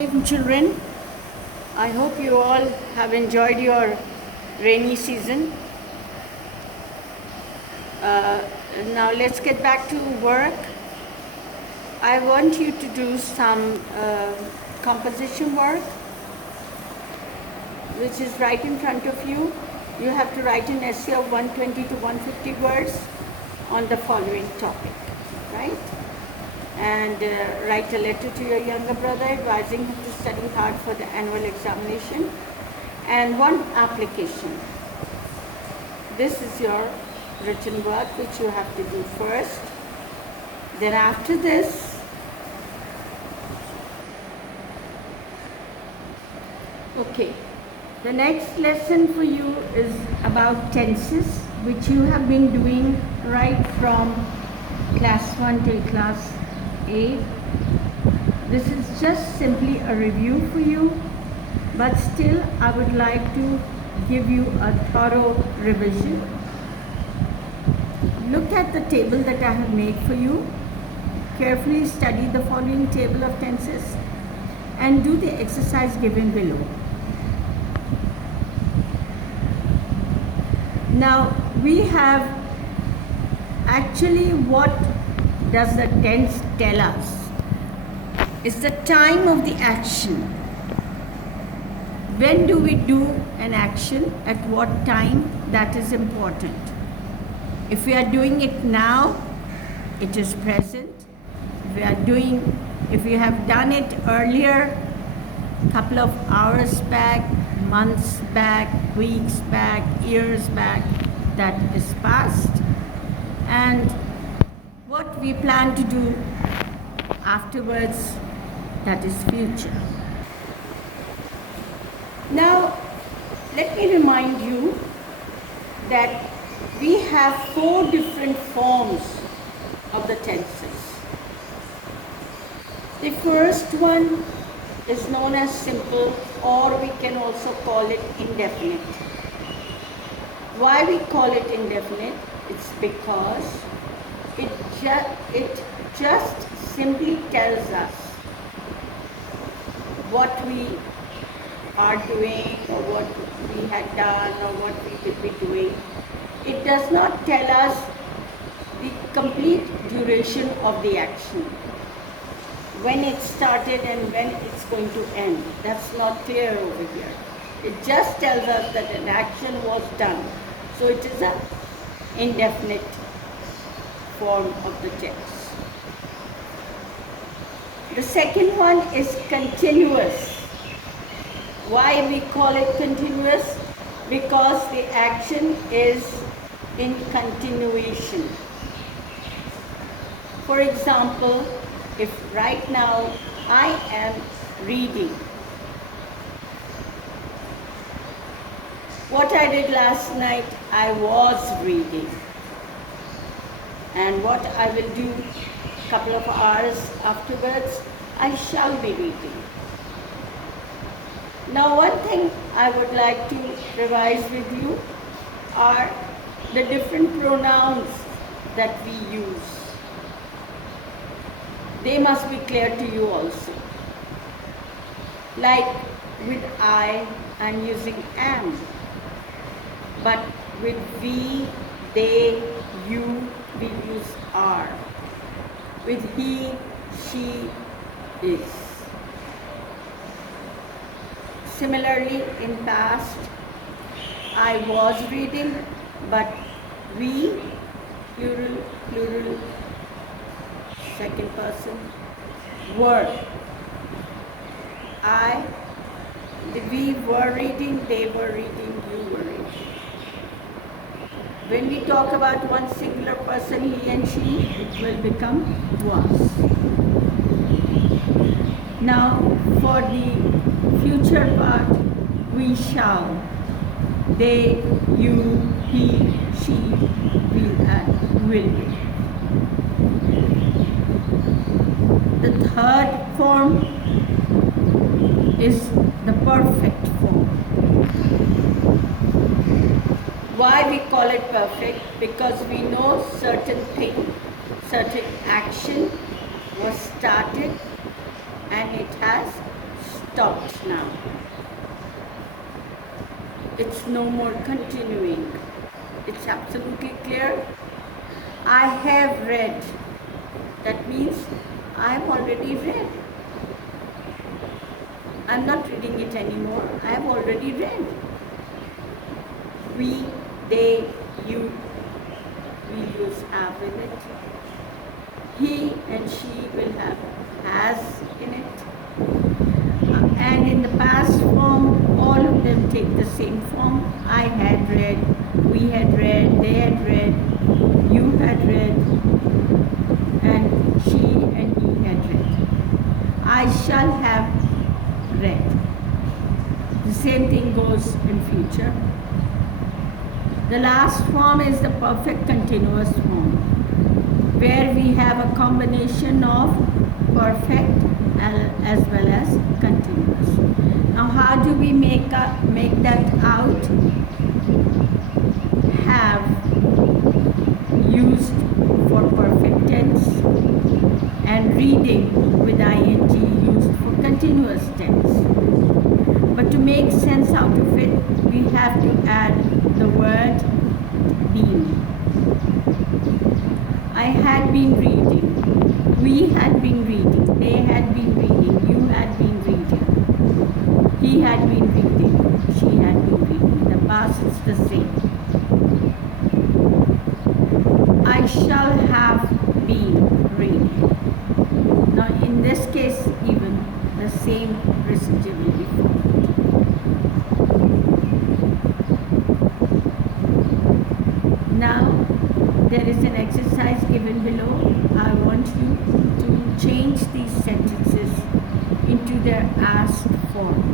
Children, I hope you all have enjoyed your rainy season. Now let's get back to work. I want you to do some composition work, which is right in front of you. You have to write an essay of 120 to 150 words on the following topic, right? And write a letter to your younger brother advising him to study hard for the annual examination, and one application. This is your written work which you have to do first. Then after this, okay, the next lesson for you is about tenses, which you have been doing right from class 1 till class 8. This is just simply a review for you, but still I would like to give you a thorough revision. Look at the table that I have made for you. Carefully study the following table of tenses and do the exercise given below. Now we have actually, what does the tense tell us? It's the time of the action. When do we do an action? At what time? That is important. If we are doing it now, it is present. If we have done it earlier, couple of hours back, months back, weeks back, years back, that is past. And what we plan to do afterwards, that is future. Now, let me remind you that we have 4 different forms of the tenses. The first one is known as simple, or we can also call it indefinite. Why we call it indefinite? It's because it just simply tells us what we are doing, or what we had done, or what we will be doing. It does not tell us the complete duration of the action, when it started and when it's going to end. That's not clear over here. It just tells us that an action was done. So it is an indefinite form of the tense. The second one is continuous. Why we call it continuous? Because the action is in continuation. For example, if right now I am reading, what I did last night, I was reading. And what I will do a couple of hours afterwards, I shall be reading. Now, one thing I would like to revise with you are the different pronouns that we use. They must be clear to you also. Like with I, I'm using am. But with we, they, you, we use are. With he, she, is. Similarly, in past, I was reading, but we, plural, second person, were. We were reading, they were reading, you were reading. When we talk about one singular person, he and she, it will become was. Now, for the future part, we shall. They, you, he, she, will, and will be. The third form is the perfect form. Why we call it perfect? Because we know certain thing, certain action was started and it has stopped now. It's no more continuing. It's absolutely clear. I have read. That means I've already read. I'm not reading it anymore. I have already read. We, they, you, we use have in it. He and she will have has in it. And in the past form, all of them take the same form. I had read, we had read, they had read, you had read, and she and he had read. I shall have read. The same thing goes in future. The last form is the perfect continuous form, where we have a combination of perfect as well as continuous. Now how do we make that out? Have used for perfect tense and reading with ing used for continuous tense. But to make sense out of it, we have to add the word been. I had been reading. We had been reading. They had been reading. You had been reading. He had been reading. She had been reading. The past is the same. I shall have been reading. Now in this case even the same procedure will be followed. Now there is an exercise given below. I want you to change these sentences into their asked form.